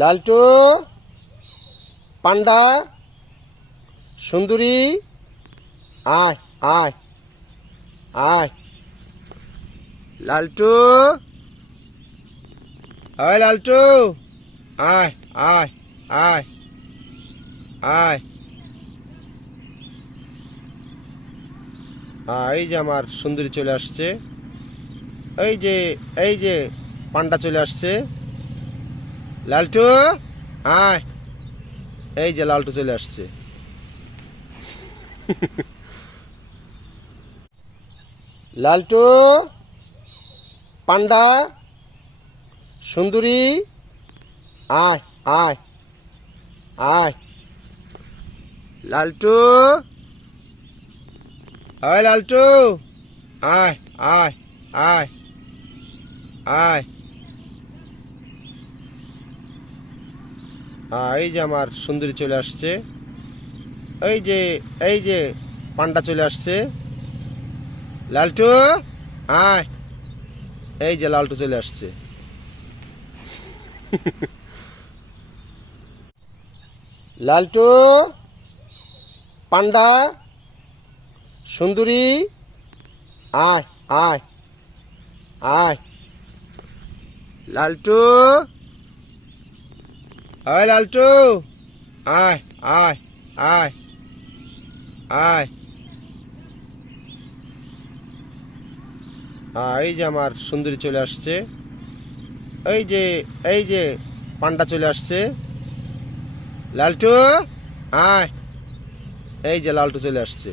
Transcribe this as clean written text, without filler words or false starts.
লালটু, পান্ডা, সুন্দরী, আয় আয় আয়। লালটু, আয় লালটু, আয় আয় আয় আয়। এই যে আমার সুন্দরী চলে আসছে। এই যে পান্ডা চলে আসছে। লালটু, আয়। এই যে লালটু চলে আসছে। লালটু, পান্ডা, সুন্দরী, আয় আয় আয়। লালটু, আয় লালটু, আয় আয় আয় আয়। এই যে আমার সুন্দরী চলে আসছে। এই যে পান্ডা চলে আসছে। লালটু, আয়। এই যে লালটু চলে আসছে। লালটু, পান্ডা, সুন্দরী, আয় আয় আয়। লালটু, আয় লালটু, আয় আয় আয় আয়। এই যে আমার সুন্দরী চলে আসছে। এই যে পান্ডা চলে আসছে। লালটু, আয়। এই যে লালটু চলে আসছে।